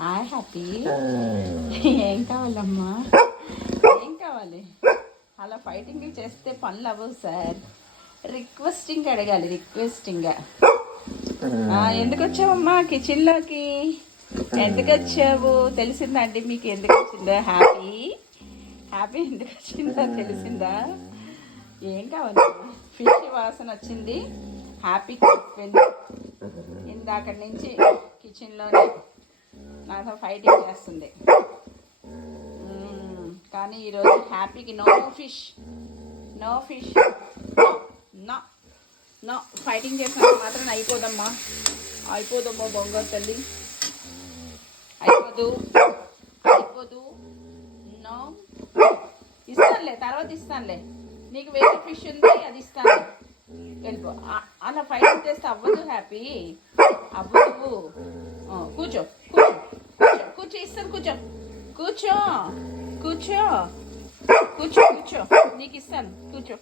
Hi happy. ఏం కావాలమ్మా? ఏం కావాలి? అలా ఫైటింగ్ చేస్తే పనులు అవ్వవు సార్. రిక్వెస్టింగ్ అడగాలి, రిక్వెస్టింగ్. ఎందుకు వచ్చావమ్మా కిచెన్లోకి? ఎందుకు వచ్చావు? తెలిసిందా అండి మీకు ఎందుకు వచ్చిందో? హ్యాపీ హ్యాపీ ఎందుకు వచ్చిందో తెలిసిందా? ఏం కావాలి? ఫిష్ వాసన వచ్చింది. హ్యాపీకి వెళ్ళి ఇందాక నుంచి కిచెన్లోనే నాతో ఫైటింగ్ చేస్తుంది. కానీ ఈరోజు హ్యాపీకి no fish, no fish, no no. Fighting చేసినంత మాత్రం అయిపోదమ్మా, అయిపోదమ్మా బొంగర్ తల్లి, అయిపోదు, అయిపోదు. నో, ఇస్తానులే, తర్వాత ఇస్తానులే. నీకు వేరే ఫిష్ ఉంది, అది ఇస్తాను. వెళ్ళిపో. అలా ఫైటింగ్ చేస్తే అవ్వదు హ్యాపీ, అవ్వదు. కూర్చో కూర్చో కూర్చో కూర్చో, ఇస్తాను. కూర్చో కూర్చో కూర్చో కూర్చో కూర్చో, నీకు ఇస్తాను. కూర్చో.